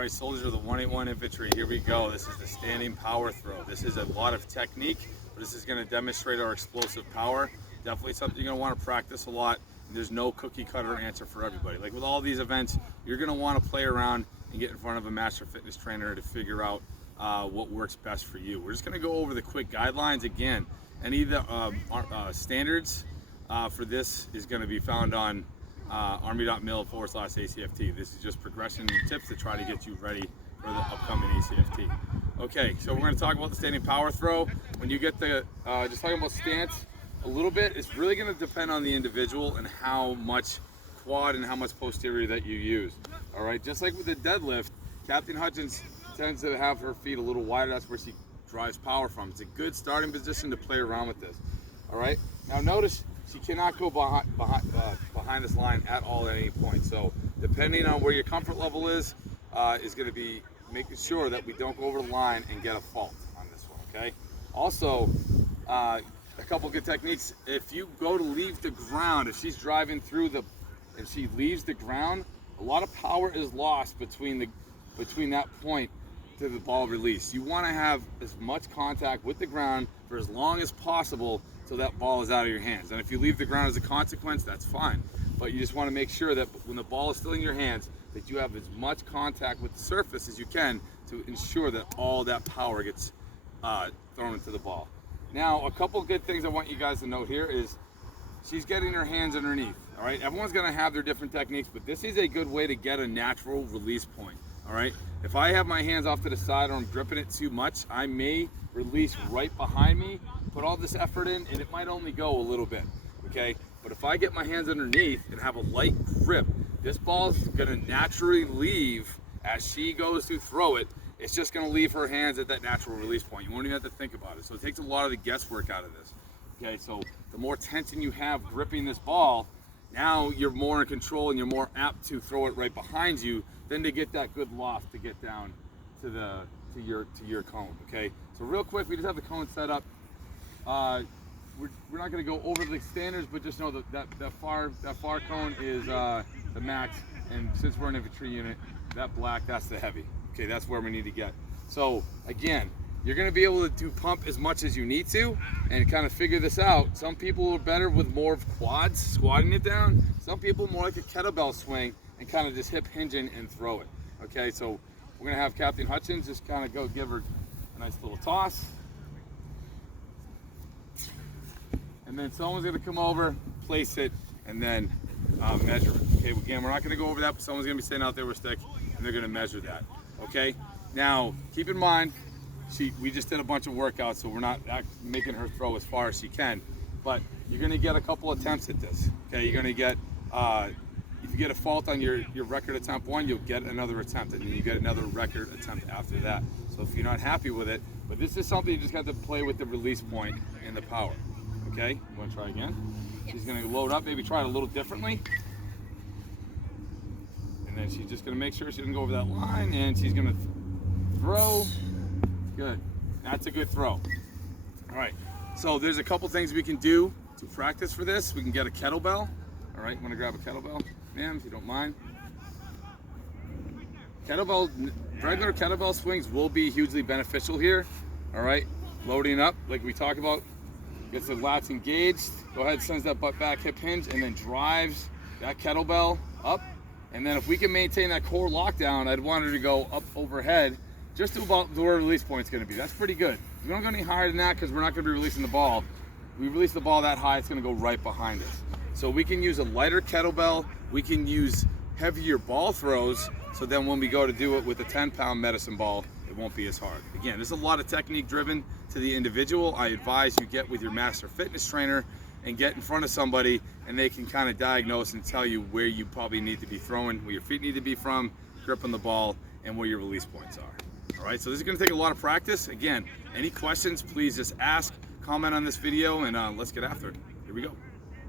right, soldiers of the 181 Infantry, here we go. This is the standing power throw. This is a lot of technique, but this is going to demonstrate our explosive power. Definitely something you're going to want to practice a lot. And there's no cookie cutter answer for everybody. Like with all these events, you're going to want to play around and get in front of a master fitness trainer to figure out what works best for you. We're just going to go over the quick guidelines again. Any of the standards for this is going to be found on army.mil/ACFT. This is just progression tips to try to get you ready for the upcoming ACFT. Okay, so we're going to talk about the standing power throw. When you get the, just talking about stance a little bit, it's really going to depend on the individual and how much quad and how much posterior that you use. All right, just like with the deadlift, Captain Hutchins tends to have her feet a little wider. That's where she drives power from. It's a good starting position to play around with this. All right, now notice she cannot go behind this line at all at any point. So depending on where your comfort level is going to be making sure that we don't go over the line and get a fault on this one, okay? Also, a couple good techniques. If you go to leave the ground, if she's driving through if she leaves the ground, a lot of power is lost between that point to the ball release. You want to have as much contact with the ground for as long as possible so that ball is out of your hands. And if you leave the ground as a consequence, that's fine. But you just want to make sure that when the ball is still in your hands, that you have as much contact with the surface as you can to ensure that all that power gets thrown into the ball. Now, a couple good things I want you guys to note here is she's getting her hands underneath, all right? Everyone's gonna have their different techniques, but this is a good way to get a natural release point, all right? If I have my hands off to the side or I'm gripping it too much, I may release right behind me, put all this effort in, and it might only go a little bit, okay? But if I get my hands underneath and have a light grip, this ball is gonna naturally leave as she goes to throw it. It's just gonna leave her hands at that natural release point. You won't even have to think about it. So it takes a lot of the guesswork out of this, okay? So the more tension you have gripping this ball, now you're more in control and you're more apt to throw it right behind you than to get that good loft to get down to your cone, okay? So real quick, we just have the cone set up. We're not going to go over the standards, but just know that far cone is the max, and since we're an infantry unit, that black, that's the heavy. Okay, that's where we need to get. So again, you're going to be able to do pump as much as you need to and kind of figure this out. Some people are better with more of quads, squatting it down. Some people more like a kettlebell swing and kind of just hip hinging and throw it. Okay, so we're going to have Captain Hutchins just kind of go give her a nice little toss. And then someone's going to come over, place it, and then measure it. Okay, again, we're not going to go over that, but someone's going to be standing out there with a stick, and they're going to measure that. Okay, now keep in mind, we just did a bunch of workouts, so we're not making her throw as far as she can, but you're going to get a couple attempts at this. Okay, you're going to get, if you get a fault on your record attempt one, you'll get another attempt, and then you get another record attempt after that. So if you're not happy with it, but this is something you just got to play with the release point and the power. Okay, you want to try again? She's going to load up, maybe try it a little differently. And then she's just going to make sure she doesn't go over that line, and she's going to throw. Good. That's a good throw. All right, so there's a couple things we can do to practice for this. We can get a kettlebell. All right, want to grab a kettlebell, ma'am, if you don't mind. Regular kettlebell swings will be hugely beneficial here. All right, loading up like we talked about. Gets the lats engaged, go ahead, sends that butt back hip hinge, and then drives that kettlebell up. And then if we can maintain that core lockdown, I'd want her to go up overhead, just to about where the release point's gonna be. That's pretty good. We don't go any higher than that because we're not gonna be releasing the ball. We release the ball that high, it's gonna go right behind us. So we can use a lighter kettlebell, we can use heavier ball throws, so then when we go to do it with a 10-pound medicine ball, it won't be as hard. Again, there's a lot of technique driven to the individual. I advise you get with your master fitness trainer and get in front of somebody, and they can kind of diagnose and tell you where you probably need to be throwing, where your feet need to be from, gripping the ball, and where your release points are. All right, so this is gonna take a lot of practice. Again, any questions, please just ask, comment on this video, and let's get after it. Here we go.